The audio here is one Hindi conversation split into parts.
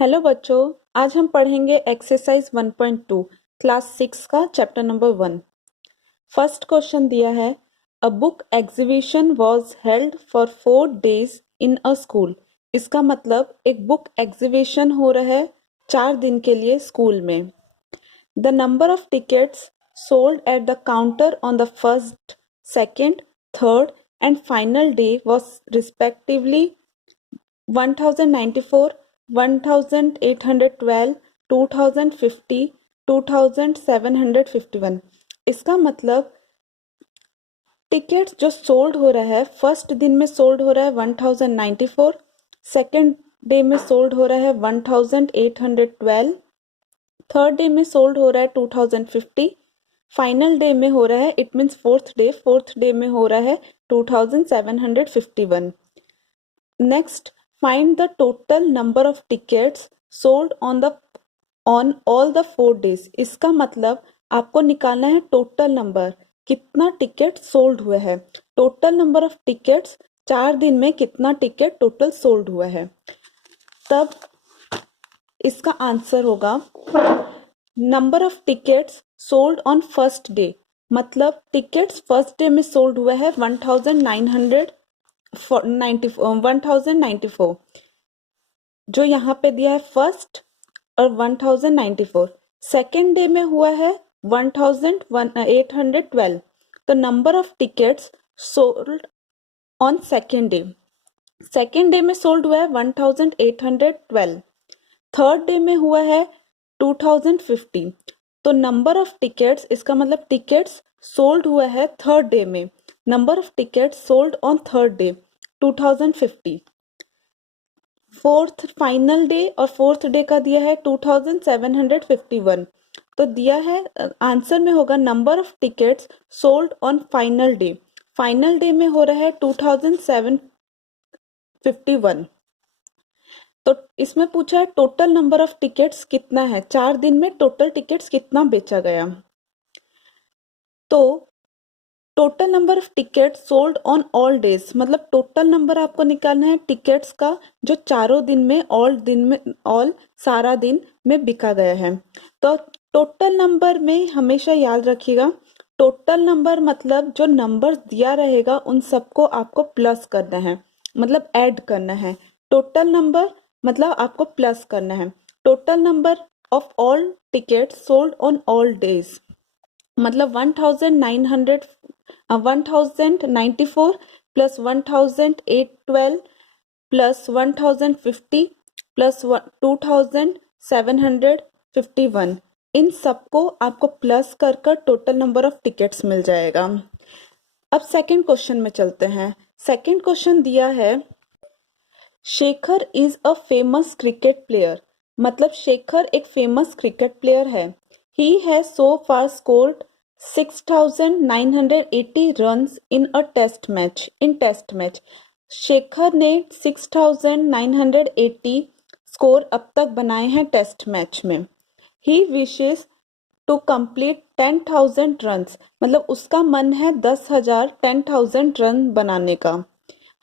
हेलो बच्चों, आज हम पढ़ेंगे एक्सरसाइज 1.2 क्लास 6 का चैप्टर नंबर 1। फर्स्ट क्वेश्चन दिया है, a book exhibition was held for 4 days in a school. इसका मतलब एक बुक एग्जीबिशन हो रहा है 4 दिन के लिए स्कूल में। The number of tickets sold at the counter on the first, second, third and final day was respectively 1094, 1812, 2050, 2751। इसका मतलब टिकट्स जो सोल्ड हो रहा है, फर्स्ट दिन में सोल्ड हो रहा है 1094, सेकेंड डे में सोल्ड हो रहा है 1812, थर्ड डे में सोल्ड हो रहा है 2050, फाइनल डे में हो रहा है, इट मीन्स फोर्थ डे में हो रहा है 2751। Next, find the total number of tickets sold on all the 4 days। इसका मतलब आपको निकालना है टोटल नंबर, कितना टिकट सोल्ड हुआ है। टोटल नंबर ऑफ टिकट्स 4 दिन में कितना टिकट टोटल सोल्ड हुआ है, तब इसका आंसर होगा number of tickets sold on first day. मतलब टिकट्स फर्स्ट डे में सोल्ड हुआ है 1094, जो यहाँ पे दिया है फर्स्ट, और 1094। सेकेंड डे में हुआ है 1812। तो number of tickets sold on second day में सोल्ड हुआ है 1812। थर्ड डे में हुआ है 2050। तो नंबर ऑफ टिकट्स, इसका मतलब टिकट्स सोल्ड हुआ है थर्ड डे में। Number of tickets sold on third day 2050। Fourth final day और फोर्थ डे का दिया है 2751। तो दिया है आंसर में होगा number of tickets sold on final day. Final day में हो रहा है 2751। तो इसमें पूछा है टोटल नंबर ऑफ टिकट्स कितना है, 4 दिन में टोटल टिकट्स कितना बेचा गया। तो total number of ticket sold on all days, मतलब टोटल नंबर आपको निकालना है टिकट्स का जो चारों दिन में सारा दिन में बिका गया है। तो टोटल नंबर में हमेशा याद रखिएगा, टोटल नंबर मतलब जो नंबर दिया रहेगा उन सबको आपको प्लस करना है, मतलब ऐड करना है। टोटल नंबर मतलब आपको प्लस करना है। Total number of all tickets sold on all days, मतलब 1094 प्लस 1812 प्लस 1050 प्लस 2751, इन सबको आपको प्लस कर टोटल नंबर ऑफ टिकट्स मिल जाएगा। अब सेकंड क्वेश्चन में चलते हैं। सेकंड क्वेश्चन दिया है, Shekhar is a famous cricket player. मतलब शेखर एक फेमस क्रिकेट प्लेयर है। He has so far scored 6980 runs in a test match। Shekhar ने 6980 स्कोर अब तक बनाए हैं टेस्ट मैच में। ही विशेस टू कंप्लीट 10,000 runs, मतलब उसका मन है 10,000 रन बनाने का।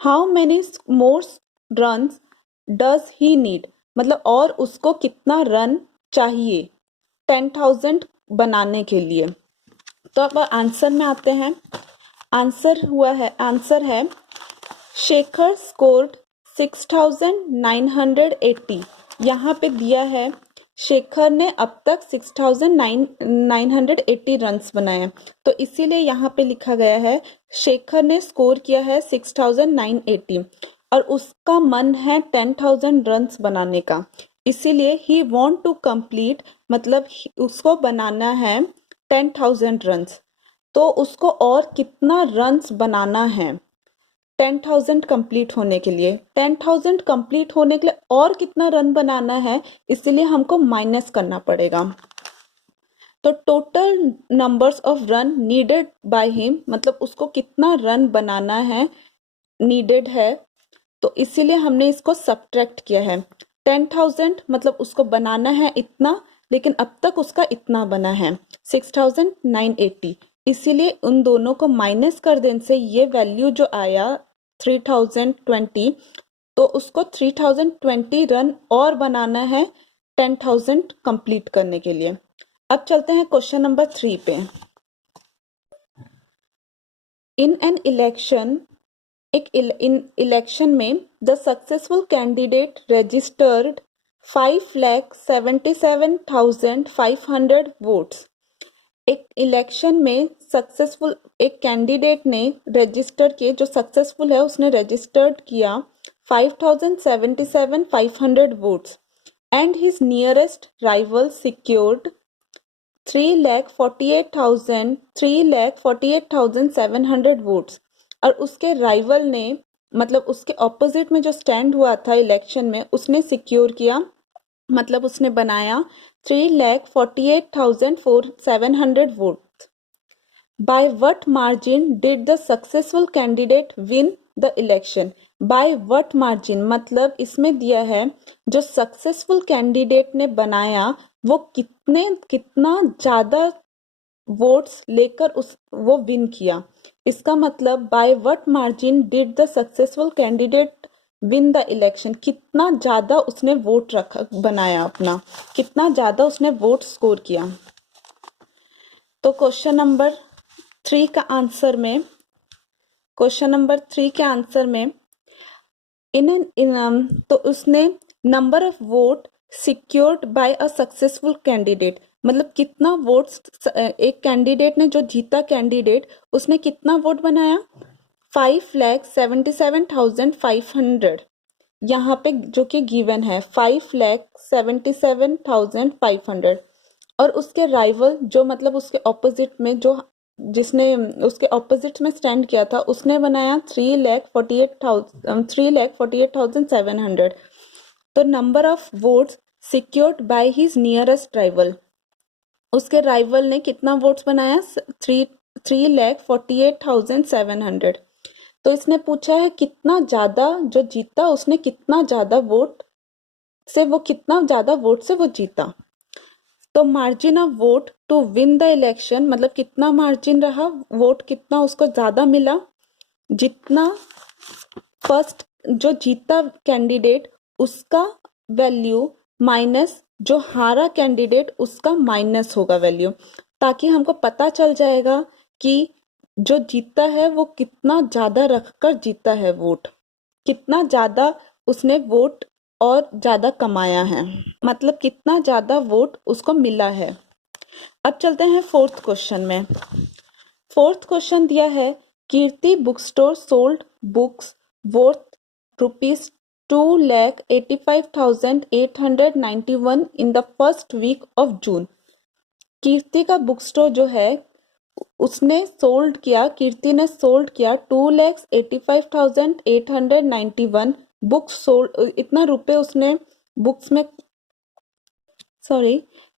How many more runs does he need, मतलब और उसको कितना रन चाहिए 10,000 बनाने के लिए। तो अब आंसर में आते हैं। आंसर है शेखर स्कोर्ड 6980। यहाँ पे दिया है शेखर ने अब तक 6980 रन्स बनाए हैं, तो इसीलिए यहाँ पे लिखा गया है शेखर ने स्कोर किया है 6980 और उसका मन है 10,000 रन्स बनाने का। इसीलिए ही वांट टू कंप्लीट, मतलब उसको बनाना है 10,000 रन्स। तो उसको और कितना रन्स बनाना है 10,000 कंप्लीट होने के लिए। 10,000 कंप्लीट होने के लिए और कितना रन बनाना है, इसलिए हमको माइनस करना पड़ेगा। तो total numbers of run needed by him, मतलब उसको कितना रन बनाना है नीडेड है, तो इसीलिए हमने इसको सब्ट्रैक्ट किया है। 10,000 मतलब उसको बनाना है इतना, लेकिन अब तक उसका इतना बना है 6980, इसीलिए उन दोनों को माइनस कर देने से ये वैल्यू जो आया 3020, तो उसको 3020 रन और बनाना है 10,000 कंप्लीट करने के लिए। अब चलते हैं क्वेश्चन नंबर 3 पे। In an election, in election में the successful candidate registered 5,77,500 votes. एक इलेक्शन में सक्सेसफुल एक कैंडिडेट ने रजिस्टर किए, जो सक्सेसफुल है उसने रजिस्टर्ड किया 5,77,500 votes and his nearest rival secured 3,48,700 votes. और उसके राइवल ने, मतलब उसके ऑपोजिट में जो स्टैंड हुआ था इलेक्शन में, उसने सिक्योर किया, मतलब उसने बनाया 3,48,700 votes. By what margin did the successful candidate win the election. By what margin मतलब इसमें दिया है जो सक्सेसफुल कैंडिडेट ने बनाया वो कितना ज्यादा वोट्स लेकर वो विन किया। इसका मतलब by what margin did the successful candidate win the election, कितना ज्यादा उसने वोट बनाया अपना, कितना ज्यादा उसने वोट स्कोर किया। तो क्वेश्चन नंबर 3 के आंसर में तो उसने number of vote secured by a successful candidate, मतलब कितना वोट्स एक कैंडिडेट ने, जो जीता कैंडिडेट, उसने कितना वोट बनाया 5,77,500। यहाँ पे जो कि गिवन है 5,77,500। और उसके राइवल, जो मतलब उसके ऑपोजिट में, जो जिसने उसके ऑपोजिट में स्टैंड किया था, उसने बनाया 3,48,700। तो number of votes secured by his nearest rival, उसके राइवल ने कितना वोट्स बनाया 3,48,700। तो इसने पूछा है कितना ज्यादा जो जीता उसने कितना ज्यादा वोट से वो जीता। तो margin of vote to win the election, मतलब कितना मार्जिन रहा, वोट कितना उसको ज्यादा मिला, जितना फर्स्ट जो जीता कैंडिडेट उसका वैल्यू माइनस जो हारा कैंडिडेट उसका माइनस होगा वैल्यू, ताकि हमको पता चल जाएगा कि जो जीता है वो कितना ज्यादा रखकर जीता है वोट, कितना ज्यादा उसने वोट और ज्यादा कमाया है, मतलब कितना ज्यादा वोट उसको मिला है। अब चलते हैं फोर्थ क्वेश्चन में। फोर्थ क्वेश्चन दिया है Kirti book store sold books worth ₹2,85,891 in the first week of June. Kirti का बुक स्टोर जो है कीर्ति ने सोल्ड किया 2,85,891 बुक्स सोल्ड, इतना रुपए उसने बुक्स में,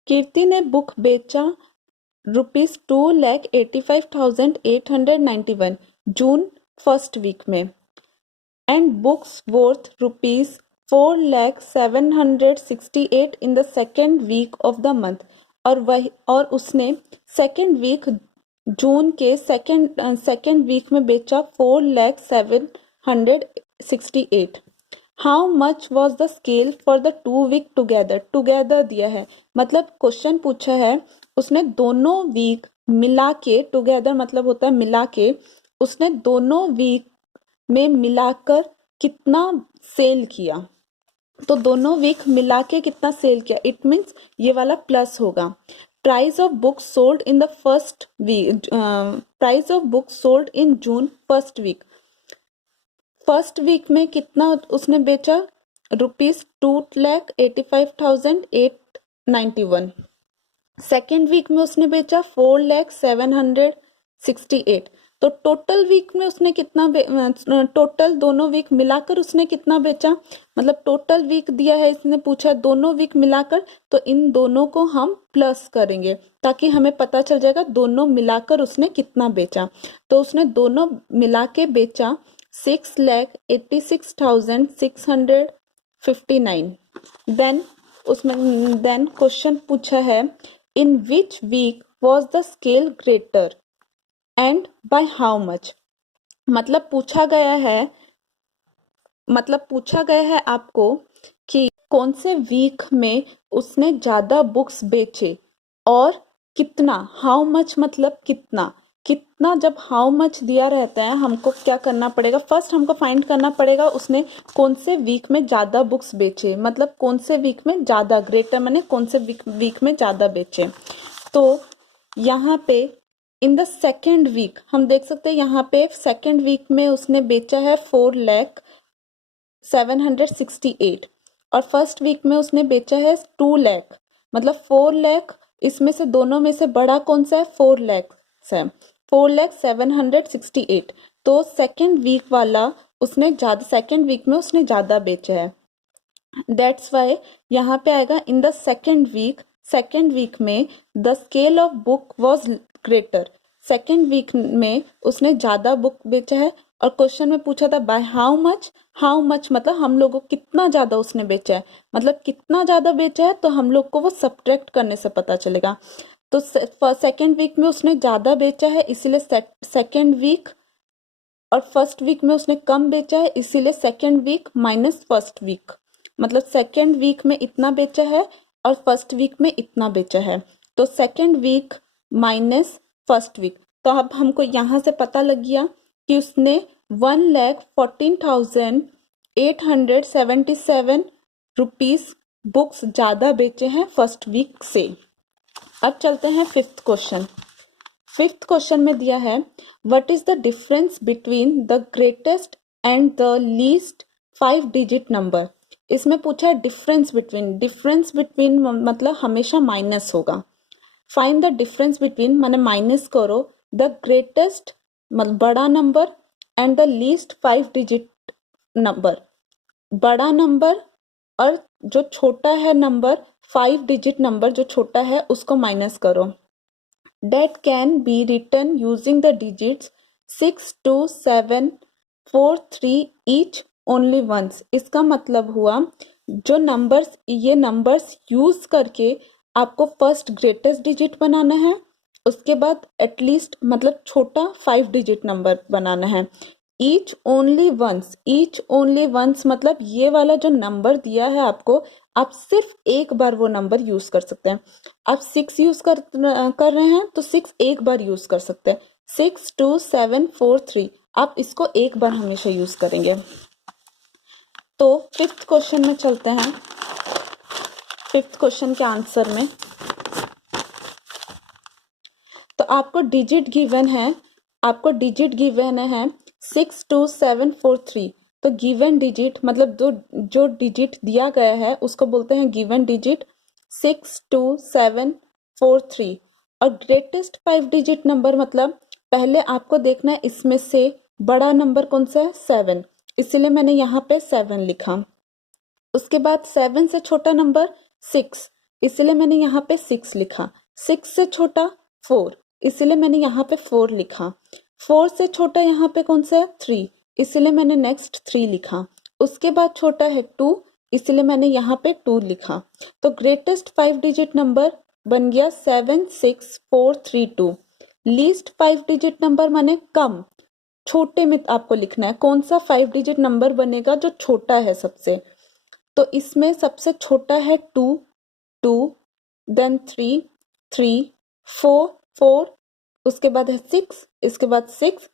कीर्ति ने बुक बेचा ₹2,85,891 जून फर्स्ट वीक में, and books worth ₹4,07,68 in the second week of the month. और उसने सेकेंड वीक जून के सेकेंड वीक में बेचा 4,07,68। How much was the scale for the 2 week together दिया है, मतलब क्वेश्चन पूछा है उसने दोनों वीक मिला के, टुगेदर मतलब होता है मिला के, उसने दोनों वीक में मिलाकर कितना सेल किया। तो दोनों वीक मिला के कितना सेल किया, इट मीन्स ये वाला प्लस होगा। Price of books sold in the first week, price of books sold in June first week में कितना उसने बेचा ₹2,85,891। सेकेंड वीक में उसने बेचा 4,07,68। तो टोटल वीक में उसने कितना टोटल दोनों वीक मिलाकर उसने कितना बेचा, मतलब टोटल वीक दिया है, इसने पूछा दोनों वीक मिलाकर, तो इन दोनों को हम प्लस करेंगे ताकि हमें पता चल जाएगा दोनों मिलाकर उसने कितना बेचा। तो उसने दोनों मिला के बेचा 6,86,659। देन क्वेश्चन पूछा है in which week was the scale greater and by how much, मतलब पूछा गया है मतलब पूछा गया है आपको कि कौन से वीक में उसने ज़्यादा बुक्स बेचे और कितना। हाउ मच मतलब कितना, कितना जब हाउ मच दिया रहता है हमको क्या करना पड़ेगा, फर्स्ट हमको फाइंड करना पड़ेगा उसने कौन से वीक में ज़्यादा बुक्स बेचे, मतलब कौन से वीक में ज़्यादा, ग्रेटर माने कौन से वीक में ज़्यादा बेचे। तो यहाँ पे इन द सेकेंड वीक हम देख सकते हैं, यहाँ पे सेकेंड वीक में उसने बेचा है 4,768 और फर्स्ट वीक में उसने बेचा है 2 लाख, मतलब 4 लाख। इसमें से दोनों में से बड़ा कौन सा है, 4 लाख है, 4,768। तो सेकेंड वीक वाला उसने ज़्यादा, सेकेंड वीक में उसने ज़्यादा बेचा है। दैट्स वाई यहाँ पे आएगा इन द सेकेंड वीक में the scale of book was greater. Second week में उसने ज़्यादा बुक बेचा है और क्वेश्चन में पूछा था bye how much, how much मतलब हम लोगों को कितना ज़्यादा उसने बेचा है, मतलब कितना ज़्यादा बेचा है तो हम लोग को वो सब्ट्रैक्ट करने से पता चलेगा। तो सेकेंड वीक में उसने ज़्यादा बेचा है इसीलिए सेकेंड वीक, और फर्स्ट वीक में उसने कम बेचा है इसीलिए second week minus first week, मतलब सेकेंड वीक में इतना बेचा है और फर्स्ट वीक में इतना बेचा है, तो second week minus first week. तो अब हमको यहाँ से पता लग गया कि उसने 1,14,877 रुपीज बुक्स ज़्यादा बेचे हैं फर्स्ट वीक से। अब चलते हैं फिफ्थ क्वेश्चन। फिफ्थ क्वेश्चन में दिया है what is the difference between the greatest and the least 5 digit number. इसमें पूछा है डिफरेंस बिटवीन, डिफरेंस बिटवीन मतलब हमेशा माइनस होगा। फाइंड द डिफरेंस बिटवीन माने माइनस करो द ग्रेटेस्ट मतलब बड़ा number and the least 5 digit number, बड़ा नंबर और जो छोटा है नंबर 5 डिजिट नंबर जो छोटा है उसको माइनस करो। That can be written using the digits 6, 2, 7, 4, 3 each only once। इसका मतलब हुआ जो नंबर्स, ये नंबर्स यूज करके आपको फर्स्ट ग्रेटेस्ट डिजिट बनाना है, उसके बाद एटलीस्ट मतलब छोटा 5 डिजिट नंबर बनाना है। ईच ओनली वंस मतलब ये वाला जो नंबर दिया है आपको, आप सिर्फ एक बार वो नंबर यूज कर सकते हैं। आप 6 यूज कर रहे हैं तो 6 एक बार यूज कर सकते हैं। 6, 2, 7, 4, 3 आप इसको एक बार हमेशा यूज करेंगे। तो फिफ्थ क्वेश्चन में चलते हैं, फिफ्थ क्वेश्चन के आंसर में। तो आपको डिजिट गिवन है, 6, 2, 7, 4, 3। तो गिवन डिजिट मतलब जो डिजिट दिया गया है उसको बोलते हैं गिवन डिजिट 6, 2, 7, 4, 3। और ग्रेटेस्ट 5 डिजिट नंबर मतलब पहले आपको देखना है इसमें से बड़ा नंबर कौन सा है, 7, इसलिए मैंने यहाँ पे 7 लिखा। उसके बाद 7 से छोटा नंबर 6, इसलिए मैंने यहाँ पे 6 लिखा। 6 से छोटा 4, इसलिए मैंने यहाँ पे 4 लिखा। 4 से छोटा यहाँ पे कौन सा है, 3, इसलिए मैंने नेक्स्ट 3 लिखा। उसके बाद छोटा है 2, इसलिए मैंने यहाँ पे 2 लिखा। तो ग्रेटेस्ट 5 डिजिट नंबर बन गया 7, 6, 4, 3, 2। लीस्ट 5 डिजिट नंबर माने कम, छोटे में आपको लिखना है कौन सा 5 डिजिट नंबर बनेगा जो छोटा है सबसे। तो इसमें सबसे छोटा है 2, 2, देन 3, 3, 4, 4, उसके बाद है 6, इसके बाद 6,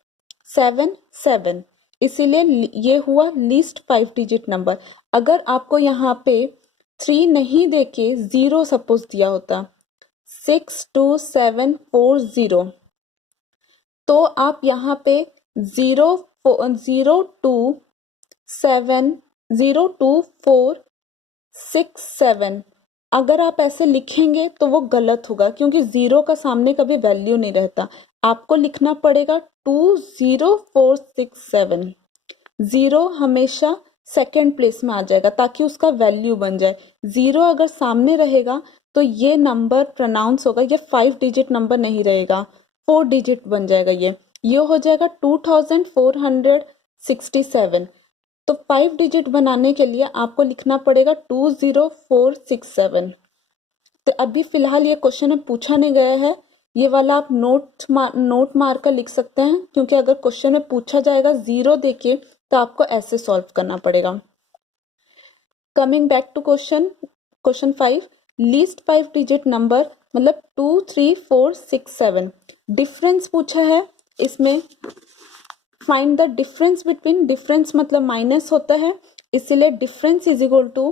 7, 7, इसीलिए ये हुआ लीस्ट 5 डिजिट नंबर। अगर आपको यहाँ पे 3 नहीं देके 0 सपोज दिया होता, 6, 2, 7, 4, 0, तो आप यहाँ पे 0, 0, 2, 7, 0, 2, 4, 6, 7 अगर आप ऐसे लिखेंगे तो वो गलत होगा क्योंकि 0 का सामने कभी वैल्यू नहीं रहता। आपको लिखना पड़ेगा 2, 0, 4, 6, 7। 0 हमेशा सेकेंड प्लेस में आ जाएगा ताकि उसका वैल्यू बन जाए। 0 अगर सामने रहेगा तो ये नंबर प्रोनाउंस होगा, ये 5 डिजिट नंबर नहीं रहेगा, 4 डिजिट बन जाएगा। ये हो जाएगा 2467। तो 5 डिजिट बनाने के लिए आपको लिखना पड़ेगा 20467। तो अभी फिलहाल ये क्वेश्चन में पूछा नहीं गया है, ये वाला आप नोट मार कर लिख सकते हैं क्योंकि अगर क्वेश्चन में पूछा जाएगा 0 देके तो आपको ऐसे सॉल्व करना पड़ेगा। Coming back to question 5, least 5 digit number मतलब 2 3 4 6 7 डिफरेंस पूछा है। इसमें find the difference between, difference मतलब माइनस होता है, इसीलिए difference is equal to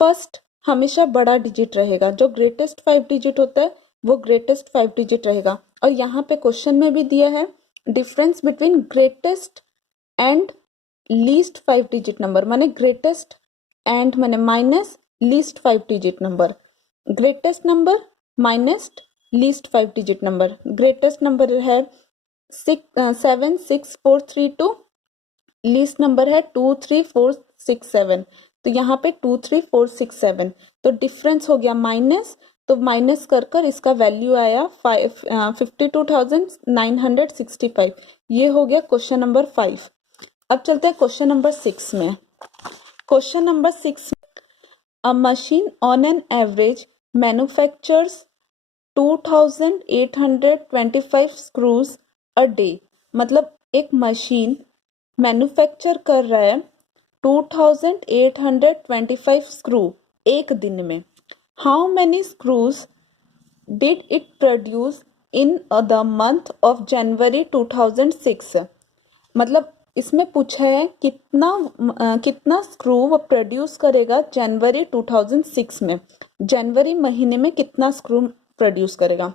first हमेशा बड़ा डिजिट रहेगा, जो ग्रेटेस्ट 5 डिजिट होता है वो ग्रेटेस्ट 5 डिजिट रहेगा। और यहाँ पे क्वेश्चन में भी दिया है difference between greatest and least 5 digit number, माने ग्रेटेस्ट एंड माने minus least 5 digit number, greatest number minus least 5 digit number. Greatest number है 7 6 4 3 2, लीस्ट नंबर है 2 3 4 6 7, तो यहाँ पे 2 3 4 6 7, तो डिफरेंस हो गया माइनस, तो माइनस कर कर इसका वैल्यू आया 52,965। ये हो गया क्वेश्चन नंबर 5। अब चलते हैं क्वेश्चन नंबर 6 में। Question number 6, a machine on an average manufactures 2825 screws a day, मतलब एक मशीन मैन्युफैक्चर कर रहा है 2825 स्क्रू एक दिन में। How many screws did it produce in the month of January 2006, मतलब इसमें पूछा है कितना स्क्रू वो प्रोड्यूस करेगा जनवरी 2006 में, जनवरी महीने में कितना स्क्रू प्रोड्यूस करेगा।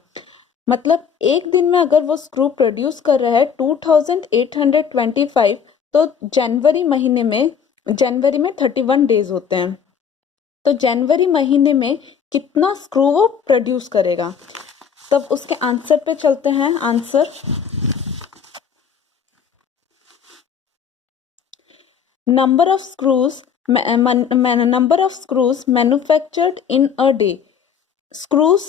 मतलब एक दिन में अगर वो स्क्रू प्रोड्यूस कर रहा है 2825, तो जनवरी में 31 डेज होते हैं, तो जनवरी महीने में कितना स्क्रू वो प्रोड्यूस करेगा। तब उसके आंसर पे चलते हैं। Answer, number of screws manufactured in a day, screws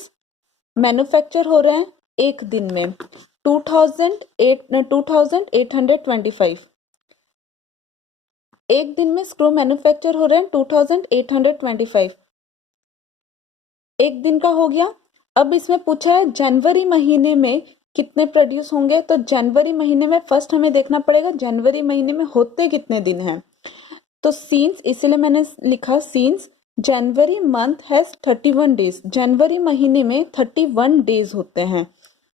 manufacture हो रहे हैं एक दिन में 2825, एक दिन में स्क्रू मैन्युफैक्चर हो रहे हैं 2825, एक दिन का हो गया। अब इसमें पूछा है जनवरी महीने में कितने प्रोड्यूस होंगे, तो जनवरी महीने में फर्स्ट हमें देखना पड़ेगा जनवरी महीने में होते कितने दिन हैं, तो सीन्स, इसलिए मैंने लिखा since January month has 31 days, जनवरी महीने में 31 डेज होते हैं।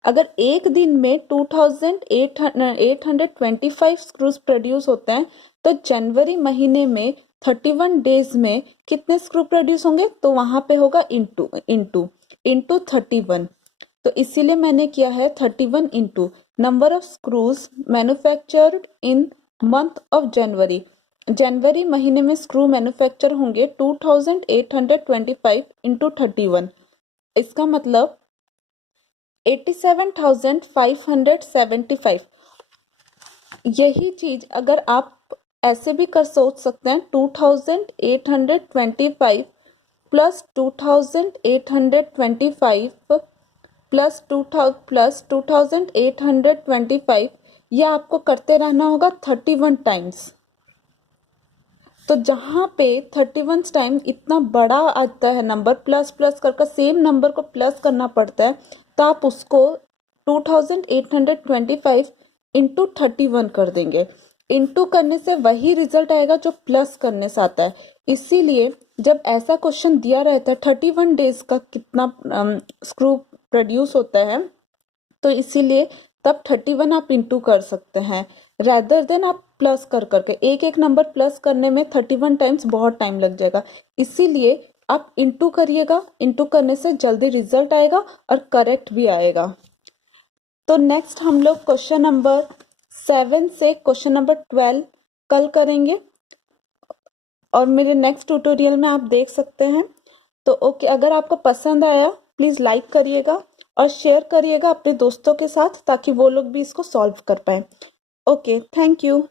अगर एक दिन में 2825 स्क्रूज प्रोड्यूस होते हैं, तो जनवरी महीने में 31 डेज में कितने स्क्रू प्रोड्यूस होंगे, तो वहां पे होगा इंटू 31, तो इसीलिए मैंने किया है 31 into number of screws manufactured in month of January, जनवरी महीने में स्क्रू मैन्युफैक्चर होंगे 2825 इंटू 31, इसका मतलब 87,575। यही चीज अगर आप ऐसे भी कर सोच सकते हैं 2825 प्लस 2825 प्लस 2825, यह आपको करते रहना होगा 31 टाइम्स। तो जहां पे 31 टाइम इतना बड़ा आता है नंबर, प्लस प्लस करके सेम नंबर को प्लस करना पड़ता है, तो आप उसको 2825 इंटू 31 कर देंगे। इंटू करने से वही रिजल्ट आएगा जो प्लस करने से आता है। इसीलिए जब ऐसा क्वेश्चन दिया रहता है 31 डेज का कितना स्क्रू प्रोड्यूस होता है, तो इसीलिए तब 31 आप इंटू कर सकते हैं, रेदर देन आप प्लस कर करके एक एक नंबर प्लस करने में 31 टाइम्स बहुत टाइम लग जाएगा। इसीलिए आप इंटू करिएगा, इंटू करने से जल्दी रिजल्ट आएगा और करेक्ट भी आएगा। तो नेक्स्ट हम लोग क्वेश्चन नंबर 7 से क्वेश्चन नंबर 12 कल करेंगे, और मेरे नेक्स्ट ट्यूटोरियल में आप देख सकते हैं। तो ओके, अगर आपको पसंद आया प्लीज लाइक करिएगा और शेयर करिएगा अपने दोस्तों के साथ, ताकि वो लोग भी इसको सॉल्व कर पाए। Okay, thank you.